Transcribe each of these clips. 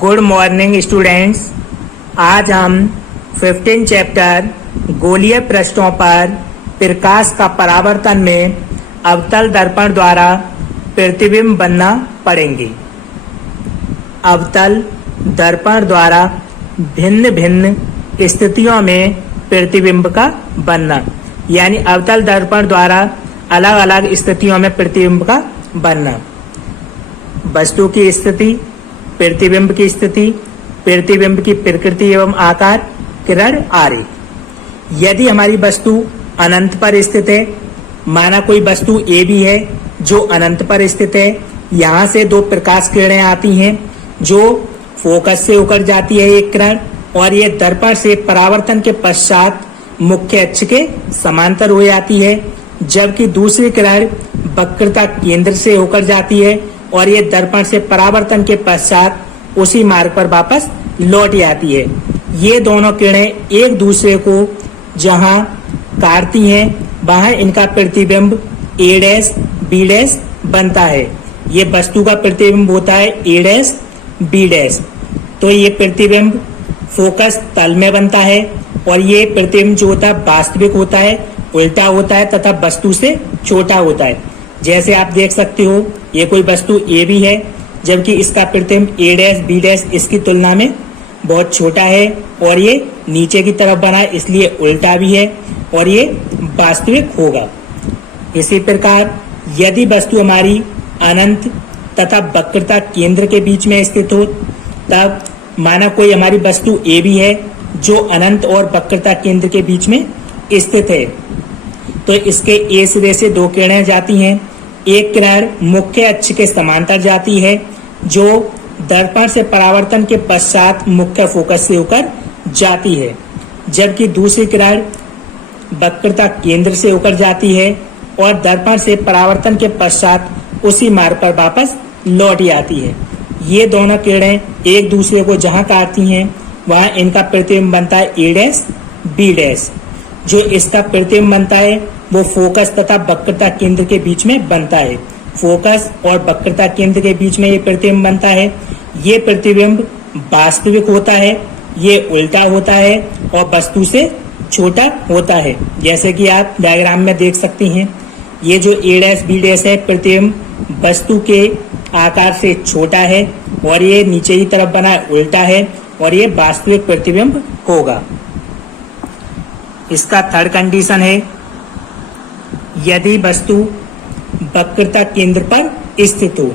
Good morning students. आज हम 15 chapter गोलीय पृष्ठों पर प्रकाश का परावर्तन में अवतल दर्पण द्वारा प्रतिबिंब बनना पढ़ेंगे। अवतल दर्पण द्वारा भिन्न भिन्न स्थितियों में प्रतिबिंब का बनना, यानी अवतल दर्पण द्वारा अलग अलग स्थितियों में प्रतिबिंब का बनना। वस्तु की स्थिति, प्रतिबिंब की स्थिति, प्रतिबिंब की प्रकृति एवं आकार, किरण आरेख। यदि हमारी वस्तु अनंत पर स्थित है, माना कोई वस्तु ए भी है जो अनंत पर स्थित है, यहाँ से दो प्रकाश किरणें आती हैं जो फोकस से होकर जाती है एक किरण, और ये दर्पण से परावर्तन के पश्चात मुख्य अक्ष के समांतर हो जाती है, जबकि दूसरी किरण वक्रता केंद्र से होकर जाती है और ये दर्पण से परावर्तन के पश्चात उसी मार्ग पर वापस लौट आती है। ये दोनों किरणें एक दूसरे को जहां काटती हैं वहां इनका प्रतिबिंब ए डैश बी डैश बनता है। ये वस्तु का प्रतिबिंब होता है ए डैश बी डैश। तो ये प्रतिबिंब फोकस तल में बनता है और ये प्रतिबिंब जो होता है वास्तविक होता है, उल्टा होता है तथा वस्तु से छोटा होता है। जैसे आप देख सकते हो, ये कोई वस्तु ए भी है जबकि इसका प्रतिबिंब ए डैश बी डैश इसकी तुलना में बहुत छोटा है और ये नीचे की तरफ बना है, इसलिए उल्टा भी है और ये वास्तविक होगा। इसी प्रकार यदि वस्तु हमारी अनंत तथा वक्रता केंद्र के बीच में स्थित हो, तब माना कोई हमारी वस्तु ए भी है जो अनंत और वक्रता केंद्र के बीच में स्थित है, तो इसके ए सिरे से दो किरणें जाती हैं। एक किरण मुख्य अक्ष के समांतर जाती है जो दर्पण से परावर्तन के पश्चात मुख्य फोकस से होकर जाती है, जबकि दूसरी किरण वक्रता केंद्र से होकर जाती है और दर्पण से परावर्तन के पश्चात उसी मार्ग पर वापस लौट आती है। ये दोनों किरणें एक दूसरे को जहां काटती हैं वहां इनका प्रतिबिंब बनता है ए डैश बी डैश। जो इसका प्रतिबिंब बनता है वो फोकस तथा वक्रता केंद्र के बीच में बनता है। फोकस और वक्रता केंद्र के बीच में ये प्रतिबिंब बनता है। ये प्रतिबिंब वास्तविक होता है, ये उल्टा होता है और वस्तु से छोटा होता है। जैसे कि आप डायग्राम में देख सकते हैं, ये जो ए डैश बी डैश है प्रतिबिंब वस्तु के आकार से छोटा है और ये नीचे की तरफ बना उल्टा है और ये वास्तविक प्रतिबिंब होगा। इसका थर्ड कंडीशन है, यदि वस्तु वक्रता केंद्र पर स्थित हो।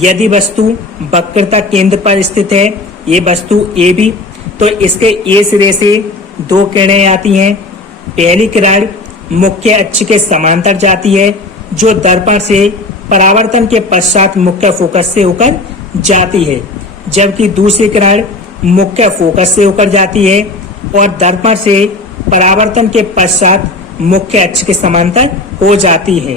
यदि वस्तु वक्रता केंद्र पर स्थित है, ये वस्तु ए भी, तो इसके ए सिरे से दो किरणें आती हैं। पहली किरण मुख्य अक्ष के समांतर जाती है जो दर्पण से परावर्तन के पश्चात मुख्य फोकस से होकर जाती है, जबकि दूसरी किरण मुख्य फोकस से होकर जाती है और दर्पण से परावर्तन के पश्चात मुख्य अक्ष के समांतर हो जाती है।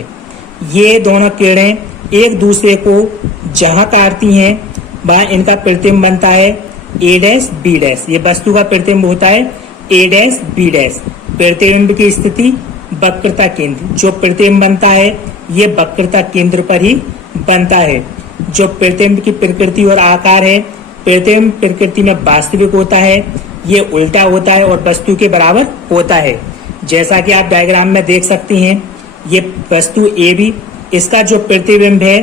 ये दोनों किरणें एक दूसरे को जहां काटती हैं वहां इनका प्रतिबिंब बनता है ए डैश बी डैश। ये वस्तु का प्रतिबिंब होता है ए डैश बी डैश। प्रतिबिंब की स्थिति वक्रता केंद्र, जो प्रतिबिंब बनता है ये वक्रता केंद्र पर ही बनता है। जो प्रतिबिंब की प्रकृति और आकार है, प्रतिबिंब प्रकृति में वास्तविक होता है, ये उल्टा होता है और वस्तु के बराबर होता है। जैसा कि आप डायग्राम में देख सकते हैं, ये वस्तु ए भी, इसका जो प्रतिबिंब है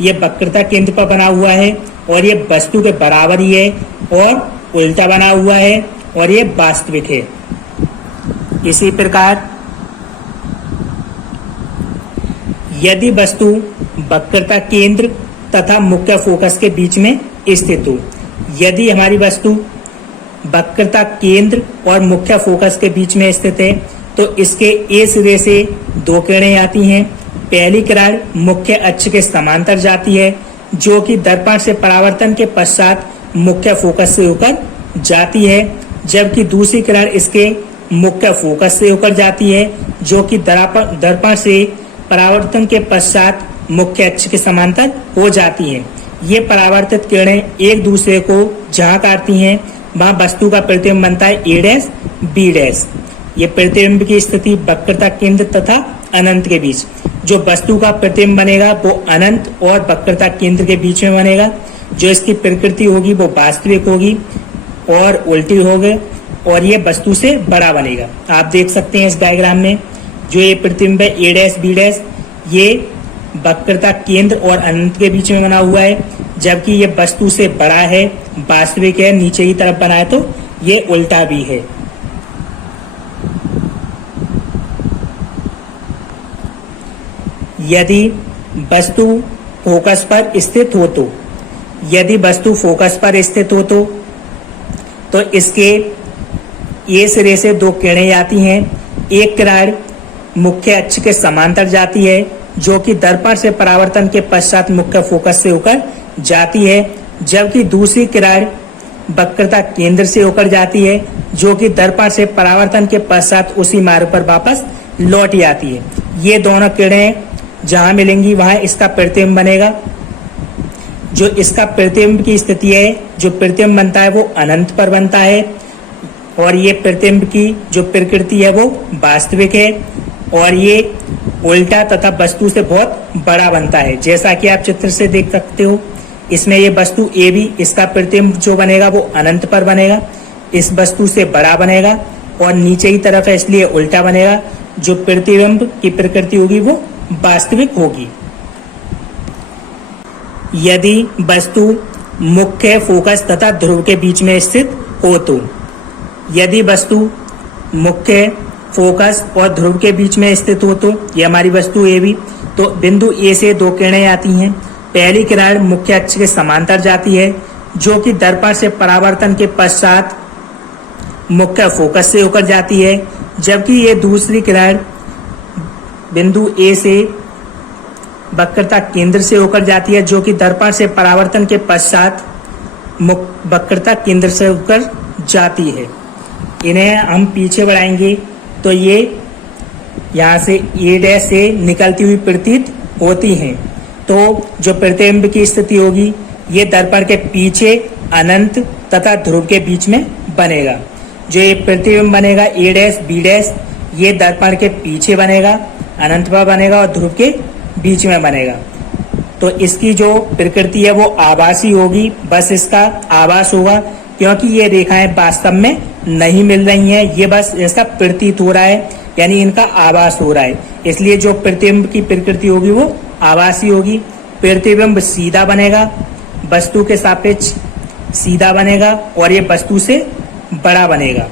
ये वक्रता केंद्र पर बना हुआ है और ये वस्तु के बराबर ही है और उल्टा बना हुआ है और ये वास्तविक है। इसी प्रकार यदि वस्तु वक्रता केंद्र तथा मुख्य फोकस के बीच में स्थित हो, यदि हमारी वस्तु वक्रता केंद्र और मुख्य फोकस के बीच में स्थित है, तो इसके ए सिरे से दो किरणें आती हैं। पहली किरण मुख्य अक्ष के समांतर जाती है जो कि दर्पण से परावर्तन के पश्चात मुख्य फोकस से होकर जाती है, जबकि दूसरी किरण इसके मुख्य फोकस से होकर जाती है जो कि दर्पण से परावर्तन के पश्चात मुख्य अक्ष के समांतर हो जाती है। ये परावर्तित किरणें एक दूसरे को जहां काटती हैं वहां वस्तु का प्रतिबिंब बनता है ए डैश बी डैश। ये प्रतिबिंब की स्थिति वक्रता केंद्र तथा अनंत के बीच। जो वस्तु का प्रतिबिंब बनेगा वो अनंत और वक्रता केंद्र के बीच में बनेगा जो इसकी प्रकृति होगी वो वास्तविक होगी और उल्टी होगी और ये वस्तु से बड़ा बनेगा। आप देख सकते हैं इस डायग्राम में जो ये प्रतिबिंब है ए डैश बी डैश, ये वक्रता केंद्र और अनंत के बीच में बना हुआ है, जबकि ये वस्तु से बड़ा है, वास्तविक है, नीचे की तरफ बना है, तो ये उल्टा भी है। यदि वस्तु फोकस पर स्थित हो तो, यदि वस्तु फोकस पर स्थित हो तो इसके ए सिरे से दो किरणें आती हैं। एक किरण मुख्य अक्ष के समांतर जाती है जो कि दर्पण से परावर्तन के पश्चात मुख्य फोकस से होकर जाती है, जबकि दूसरी किरण वक्रता केंद्र से होकर जाती है जो कि दर्पण से परावर्तन के पश्चात उसी मार्ग पर वापस लौट आती है। ये दोनों किरणें जहां मिलेंगी वहां इसका प्रतिबिंब बनेगा। जो इसका प्रतिबिंब की स्थिति है, जो प्रतिबिंब बनता है वो अनंत पर बनता है और ये प्रतिबिंब की जो प्रकृति है वो वास्तविक है और ये उल्टा तथा वस्तु से बहुत बड़ा बनता है। जैसा कि आप चित्र से देख सकते हो, इसमें ये वस्तु ए भी, इसका प्रतिबिंब जो बनेगा वो अनंत पर बनेगा, इस वस्तु से बड़ा बनेगा और नीचे की तरफ है इसलिए उल्टा बनेगा। जो प्रतिबिंब की प्रकृति होगी वो वास्तविक होगी। यदि वस्तु मुख्य फोकस तथा ध्रुव के बीच में स्थित हो तो, यदि वस्तु मुख्य फोकस और ध्रुव के बीच में स्थित हो तो, ये हमारी वस्तु ए भी, तो बिंदु ए से दो किरणें आती हैं। पहली किरण मुख्य अक्ष के समांतर जाती है जो कि दर्पण से परावर्तन के पश्चात मुख्य फोकस से होकर जाती है, जबकि ये दूसरी किरण बिंदु ए से वक्रता केंद्र से होकर जाती है जो कि दर्पण से परावर्तन के पश्चात वक्रता केंद्र से होकर जाती है। इन्हें हम पीछे बढ़ाएंगे तो ये यहाँ से ए डैश से निकलती हुई प्रतीत होती हैं। तो जो प्रतिबिंब की स्थिति होगी ये दर्पण के पीछे अनंत तथा ध्रुव के बीच में बनेगा। जो ये प्रतिबिंब बनेगा ए डैश बी डैश, ये दर्पण के पीछे बनेगा, अनंत पर बनेगा और ध्रुव के बीच में बनेगा। तो इसकी जो प्रकृति है वो आभासी होगी, बस इसका आभास होगा क्योंकि ये रेखाएं वास्तव में नहीं मिल रही हैं, ये बस इसका प्रतीत हो रहा है, यानी इनका आभास हो रहा है। इसलिए जो प्रतिबिंब की प्रकृति होगी वो आभासी होगी। प्रतिबिंब सीधा बनेगा, वस्तु के सापेक्ष सीधा बनेगा और ये वस्तु से बड़ा बनेगा।